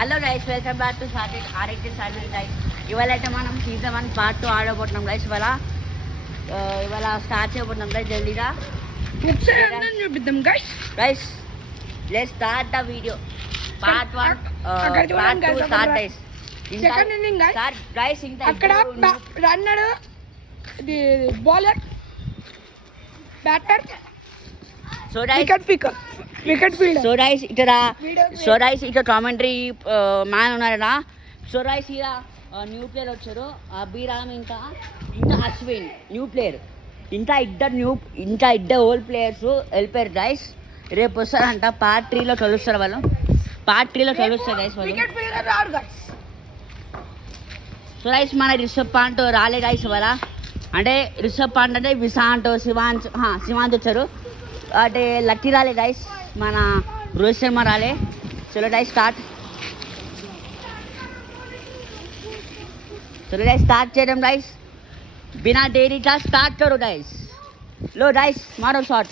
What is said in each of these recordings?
Hello guys, welcome back to RIT channel guys. ఇవాళ అయితే మనం సీజన్ 1 పార్ట్ 2 ఆడబోతున్నాం గైస్. ఇవాళ స్టార్ట్ చేయబోతున్నాం గైస్. జల్దీగా చూపిద్దాం guys. Guys let's start the video. Part 1 part 2 start guys. Second inning guys ఇంత అక్కడ రన్నర్, ఇది bowler, batter, so guys wicket fielder. So guys ఇక్కడ కామెంటరీ మ్యాన్ ఉన్నారా. సో గైస్ ఇలా న్యూ ప్లేయర్ వచ్చారు. అభిరామ్ ఇంకా అశ్విన్ న్యూ ప్లేయర్. ఇంకా ఇద్దరు ఓల్డ్ ప్లేయర్స్ వెళ్ళిపోయారు గైస్. రేపు వస్తారంట. పార్ట్ 3లో కలుస్తారు వాళ్ళు. పార్ట్ 3లో కలుస్తారు గైస్ వాళ్ళు. సో గైస్ మన రిషబ్ పాంట్ రాలే గైస్ ఇవాళ. అంటే రిషబ్ పాంట్ అంటే విశాంత్, శివాంత్ వచ్చారు. అంటే లక్కీ రాలే గైస్. మన రోహిత్ శర్మ రాలే. చలో గైస్ స్టార్ట్. चलो गाइस स्टार्ट చేయడం गाइस. बिना देरी का स्टार्ट करो गाइस. लो गाइस मारो शॉट.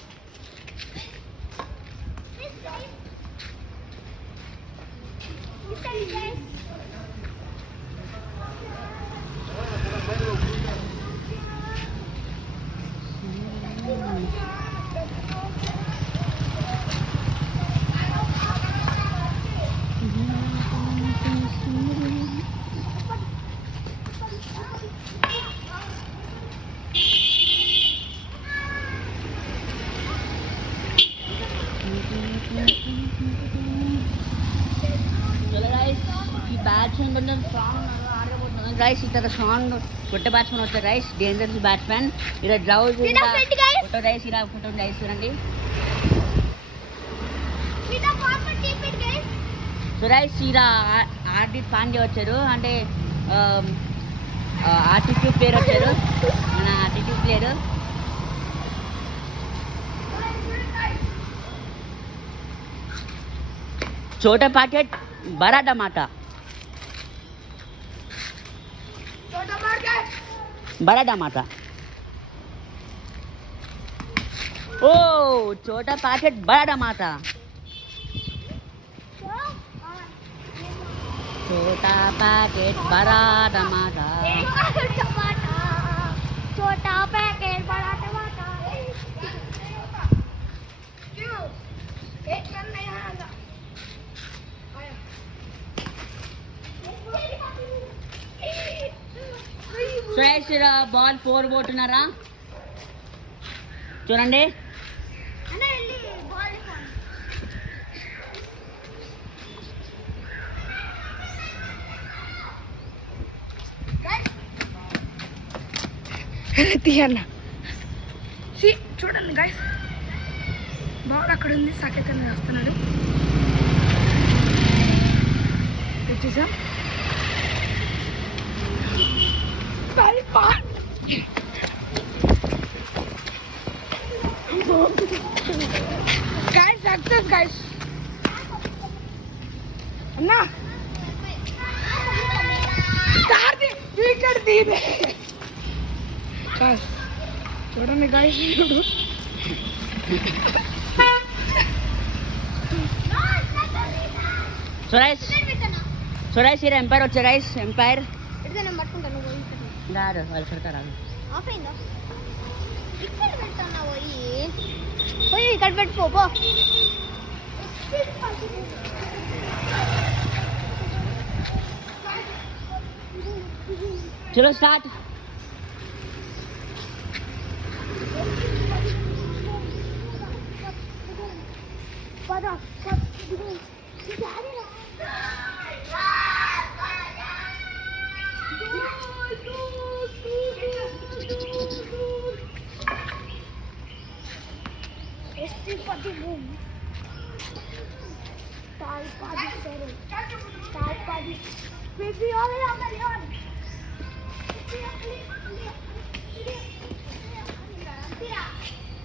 బ్యాట్స్మెన్ కొంచెం స్ట్రాంగ్ ఆడబోతున్నాను గైస్. ఇక్కడ స్ట్రాంగ్ కొట్టే బ్యాట్స్మెన్ వస్తారు గైస్. Dangerous batsmen. ఇలా గ్లౌజ్ ఫోటో గైస్. ఇలా ఫోటో గైస్ చూడండి. సో గైస్ ఇలా హార్దిక్ పాండ్యా వచ్చారు. అంటే ఆర్టిట్యూడ్ ప్లేయర్ వచ్చారు. మన ఆర్టిట్యూడ్ ప్లేయర్. छोटा पैकेट बड़ा टमाटा. बड़ा टमाटा. ओ छोटा पैकेट बड़ा टमाटा. छोटा पैकेट बड़ा टमाटा. छोटा पैकेट बड़ा टमाटा. సో బాల్ 4 పోతున్నారా చూడండి. తీయన్న చూడండి గైస్. బాల్ అక్కడ ఉంది. సాకేత్ అని వస్తున్నాడు. తెచ్చేసా guys, success guys. अन्ना कार दी विकेट दी बे guys. చూడండి guys. సురేష్ ఇది ఎంపైర్ వచ్చా రైస్. ఎంపైర్ నేను పట్టుకుంటాను. రాదు వాళ్ళు సరికారు. ఆఫ్ అయిందా? ఇక్కడ పెడతానా? పోయి ఇక్కడ పెట్టుకో. చలో స్టార్ట్.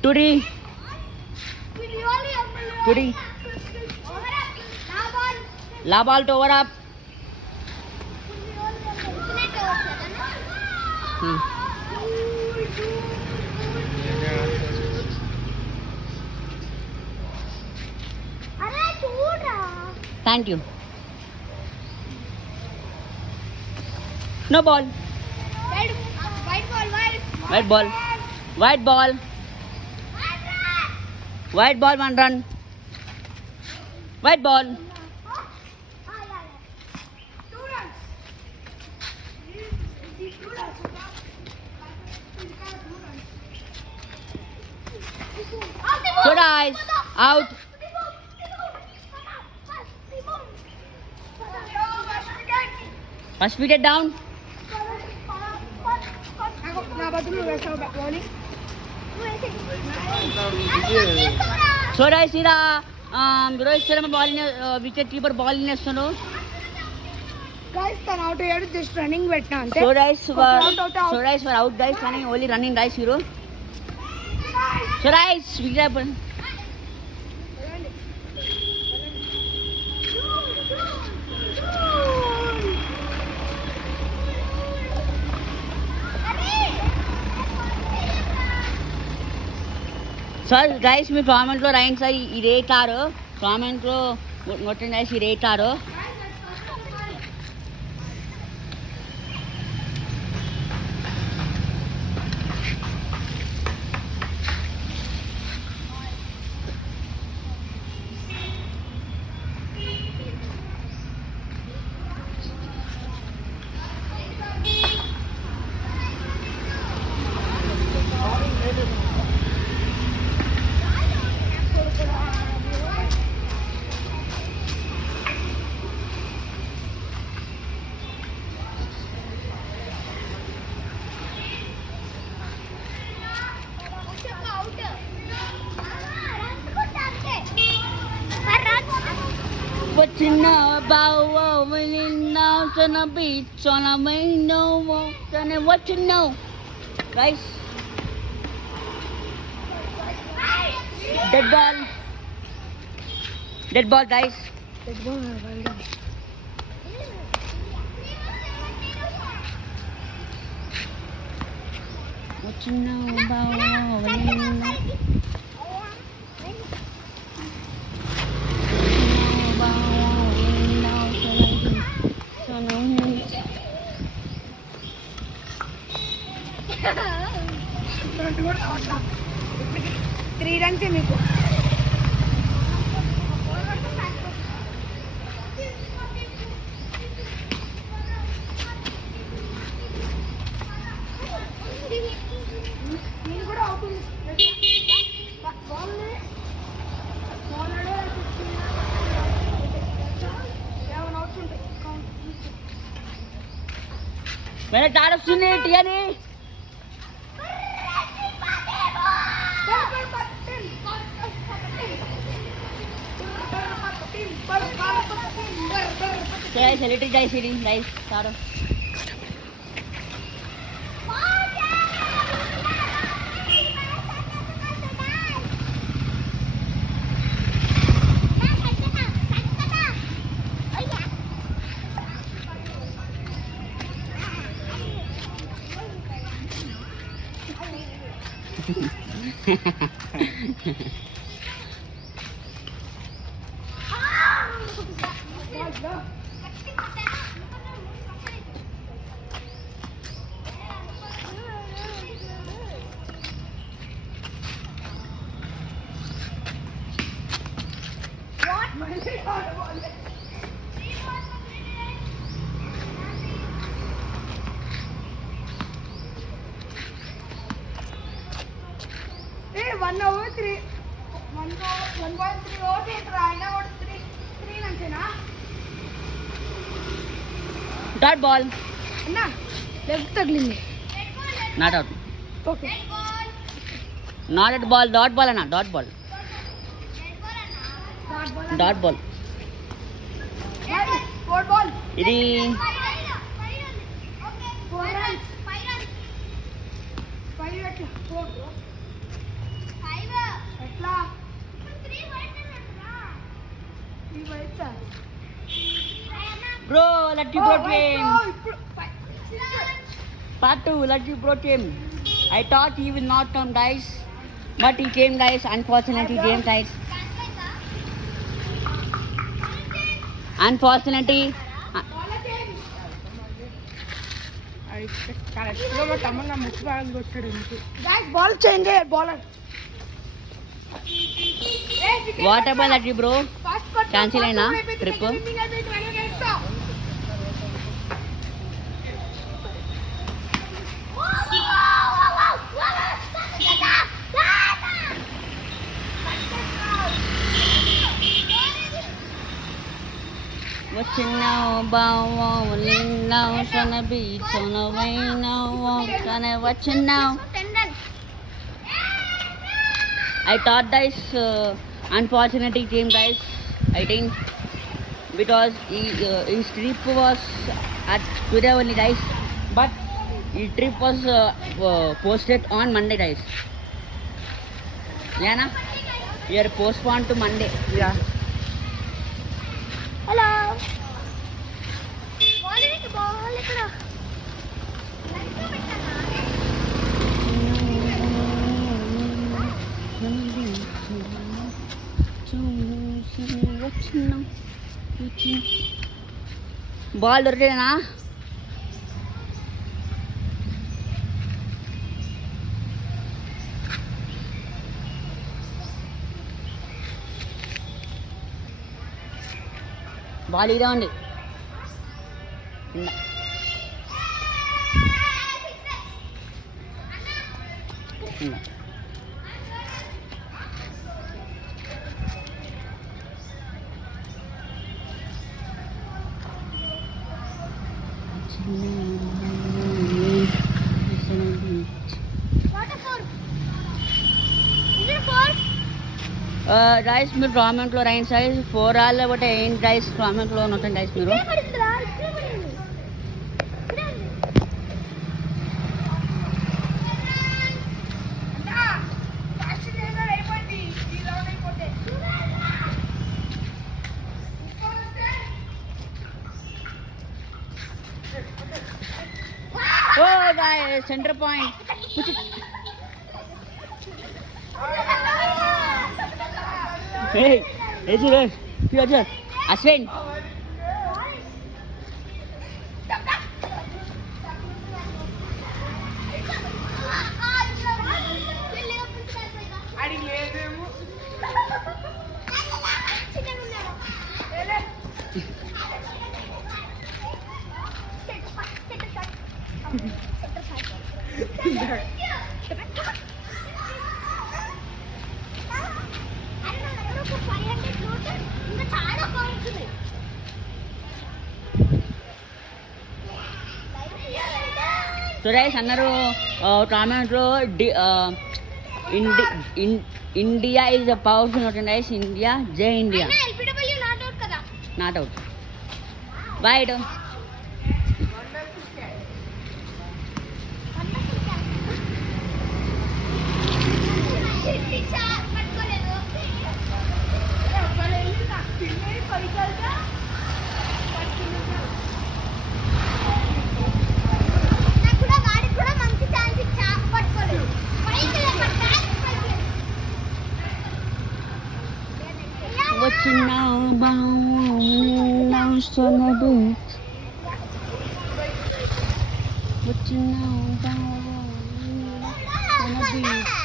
टूडी ला बॉल तो over up. Thank you. No ball. Red. White ball. White. White ball. White ball. White ball, 1 run. White ball. So guys, out. First wicket down. నా బదులు వేసావు బౌలింగ్. So guys, ఇలా Rohit Sharma bowling wicket keeper bowling చేస్తున్నాడు. Guys తన out అయ్యాడు, just running పెట్టినా అంతే. So guys, out. were out guys, running only running guys hero. So guys, wicket happen. So guys మీ కామెంట్లో రాయండి సార్ ఈ రేట్ ఆరు కామెంట్లో కొట్టండి గైస్ ఈ రేట్ ఆరు. But you know about what we know on the beach, on a main no more than what you know. Guys, dead ball. Dead ball, guys. What you know about what we know. Three runs మీకు. నేను కూడా అవుతుంది. मैंने टार सुने टिया ने saya celebrity guys ini guys taruh ఏ 1/3 1.3 ఓట్ ఏంట్రా అయినా కూడా 3 అంతేనా డాట్ బాల్ అన్నా లెఫ్ట్ తగిలింది not out okay not at ball dot ball అన్న dot ball dot ball four ball ఇది 4 రన్స్ 5 ఎట్లా 4 ఎట్లా 3 wides bro lucky bro team part 2 lucky bro team. I thought he will not come guys but he came guys unfortunately he came guys unfortunately కరెక్ట్గా మా తమ్ముడు నా ముక్కు బాగా కొట్టాడు గాయస్ బాల్ చేంజ్ చేయాలి bowler what about that bro cancel అయినా ట్రిప్ వచ్చినావు బావో నిన్నావు సన బీచన వైనావు కానీ వచ్చినావు I thought this unfortunate team guys I think because his trip was at today only guys but his trip was posted on Monday guys yeah na we are postponed to Monday yeah hello ball ఇక్కడ ball దొరికేనా ball ఇదే ఉంది రైస్ మీరు కామెంట్లో rain size 4 all but ఏంటి రైస్ కామెంట్లో ఉంటుంది రైస్ మీరు ఓ guys centre point Hey, here, Ashwin. So రైస్ అన్నారు కామెంట్లో India is a powerful note రైస్ ఇండియా జై ఇండియా నాట్ అవుట్ వైట్ వచ్చినావు బావు son of a bitch. వచ్చినావు బావు son of a bitch.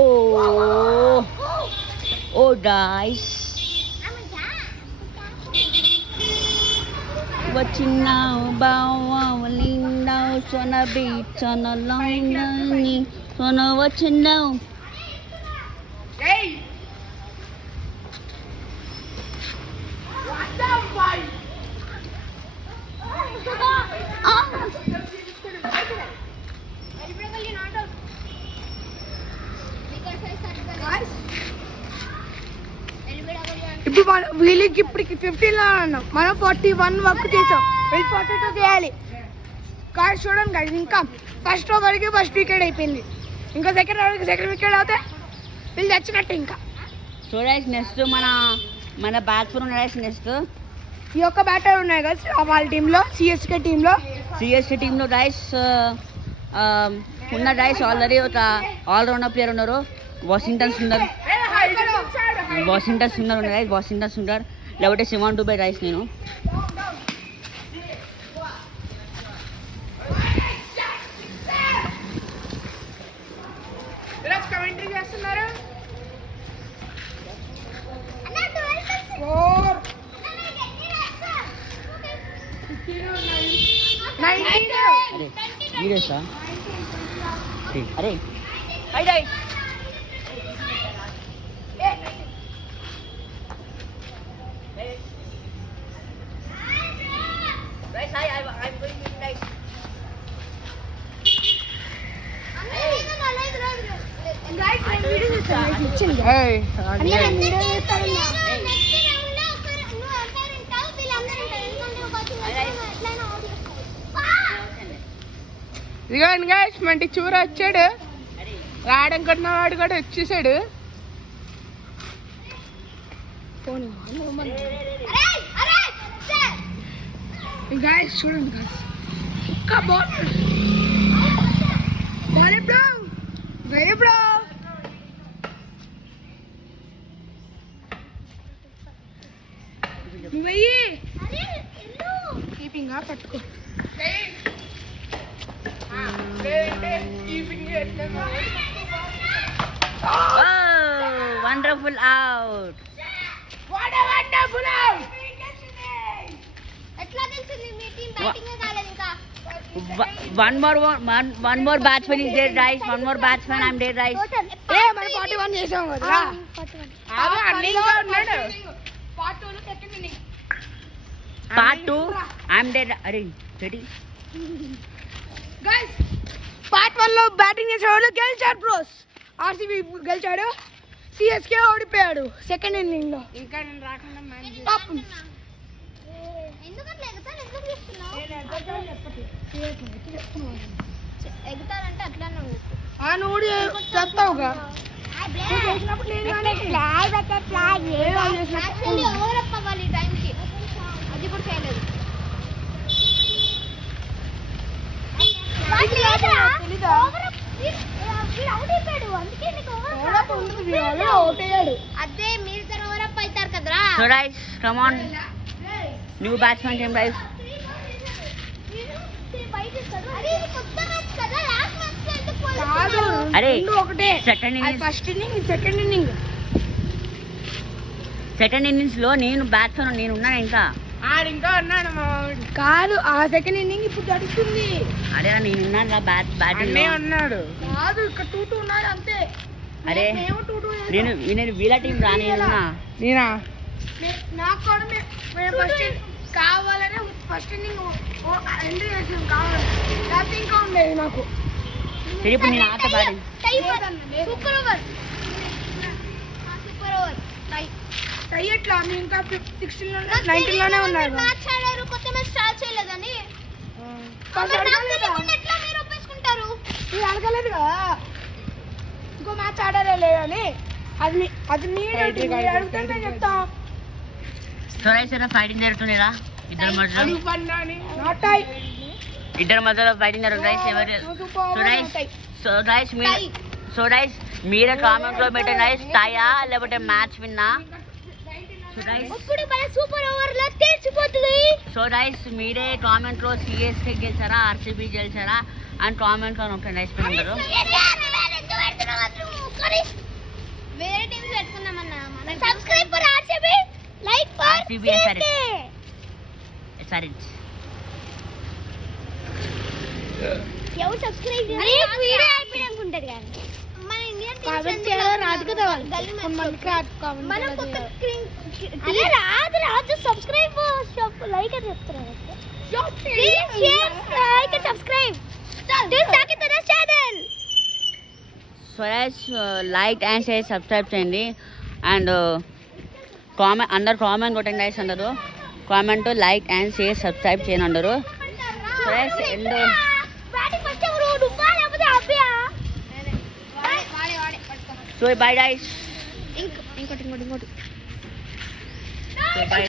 Oh, oh guys. వచ్చినావు బావు లిండావు son of a bitch. son of a son of వచ్చినావు. Hey! What's up, boy? ఇప్పుడు మన వీళ్ళకి ఇప్పటికి 15 అన్నాం, మనం 41 వర్క్ చేసాం, వీళ్ళు 42 చేయాలి. కాదు చూడండి కదా, ఇంకా ఫస్ట్ ఓవర్కి ఫస్ట్ వికెట్ అయిపోయింది, ఇంకా సెకండ్ ఓవర్కి సెకండ్ వికెట్ అవుతే వీళ్ళు తెచ్చినట్టు. ఇంకా సో గైస్ నెక్స్ట్ మన బ్యాట్స్మెన్ ఉన్నాయి. నెక్స్ట్ ఈ యొక్క బ్యాటర్ ఉన్నాయి కదా వాళ్ళ టీంలో, సిఎస్కే టీంలో గైస్ ఉన్న గైస్ ఆల్రెడీ ఒక ఆల్రౌండర్ ప్లేయర్ ఉన్నారు, వాషింగ్టన్ సుందర్ ఉన్నారు గైస్. వాషింగ్టన్ సుందర్ లేకపోతే సిమాన్ టు బై రైస్ నేను. కమెంటరీ చేస్తున్నారు. అరే సీరియసా? అరే high rise rice high I going to rice. ఇదిగోండి గైస్ మంటి చూర వచ్చాడు. రాడనుకున్న వాడు కూడా వచ్చేసాడు. గైస్ చూడండి గైస్ ఒక్క బాల్ బ్రో వెరీ బ్రో నువ్వెయ్యి కీపింగ్ పట్టుకో. Wonderful out. ఎట్లా తెలిసింది మీ టీం బ్యాటింగ్ కాలేదు ఇంకా? One more batsman is dead, guys. One more batsman, I'm dead, guys. మన 41 చేసాం కదా. Part 2, I'm dead. అరే రెడీ గైస్ పార్ట్ 1 లో బ్యాటింగ్ చేసేవాడు గెలిచాడు బ్రోస్. ఆర్సీబీ గెలిచాడు, సిఎస్కే ఓడిపోయాడు సెకండ్ ఇన్నింగ్ లో. ఇంకా నేను రాకుండా ఎందుకంటే ఎగతాలు ఎందుకు చేస్తున్నావు? ఎగతాలంటే అట్లానే ఉంది. నువ్వు చెప్తావుగా యాక్చువల్లీ ఓవర్ అప్ అవ్వాలి ఈ టైంకి, అది కూడా చేయలేదు. అదే మీరు తన ఓవర్ అప్ అవుతారు కదరా. So guys, come on. New batsman team, guys. అరే ఒకటే second first inning second inning లో నేను బ్యాట్స్మెన్ నేను ఉన్నాను ఇంకా. ఇంకా ఉన్నాడు కాదు ఆ సెకండ్ ఇన్నింగ్ ఇప్పుడు గడుస్తుంది. అరే నేను ఉన్నాను బ్యాటింగ్ ఉన్నాడు కాదు ఇక్కడ 2-2 ఉన్నాడు అంతే. అరే నేను వీళ్ళ టీం రా నేనా నాకు కూడా ఫస్ట్ కావాలనే ఫస్ట్ ఇన్నింగ్ ఎంట్రీ చేసాం కావాలి, లేకపోతే ఇంకా ఉండేది నాకు. ఇప్పుడు నేను ఆట బ్యాటింగ్ సూపర్ ఓవర్ టై ఎట్లా మీ ఇంకా 16 లోనే 19 లోనే ఉన్నారు. మ్యాచ్ ఆడారు, కొత్త మ్యాచ్ స్టార్ట్ చేయలేదని ఎట్లా మీరు ఒప్పేసుకుంటారు? మీరు అడగలేదు కదా ఇంకో మ్యాచ్ ఆడారే లేదని. అది మీరు అడిగితే నేను చెప్తా. ఫైటింగ్ జరుగుతుందిరా ఇద్దరు మధ్యలో. ఇద్దరు మధ్యలో ఫైటింగ్ జరుగుతుంది. సో గైస్ మీరే కామెంట్ లో పెట్టండి గైస్, టైయా లేకపోతే మ్యాచ్ విన్నా. ఇప్పుడు మన సూపర్ ఓవర్ లో తెలిసిపోతుంది. సో గైస్ మీరే కామెంట్ లో సిఎస్కే గెలిచారా ఆర్సీబీ గెలిచారా అని కామెంట్ లో ఉంటుంది గైస్. అందరూ వేరే టీమ్స్ పెట్టుకుందామన్నా. Subscribe for RCB, like for CSK. సరే ఎవరు సబ్స్క్రైబ్ చేయాలి? వీడియో అయిపోయాక ఉంటది కానీ మన ఇండియన్ టీమ్స్ రాదు కదా వాళ్ళు. మనం ఒక స్క్రీన్ అరే రాదు సబ్స్క్రైబ్ లైక్ అని చెప్తున్నారు. Please share like and subscribe to Saketh channel. So guys like and share subscribe చేయండి అండ్ కామెంట్ అందరు కామెంట్ కొట్టండి గైస్. అందరూ comment like and share subscribe చేయండి అందరూ. So guys and batting first ఎవరు డుబ్బా లేకపోతే అబ్బియా? So bye guys. ఇంకోటి సో బై.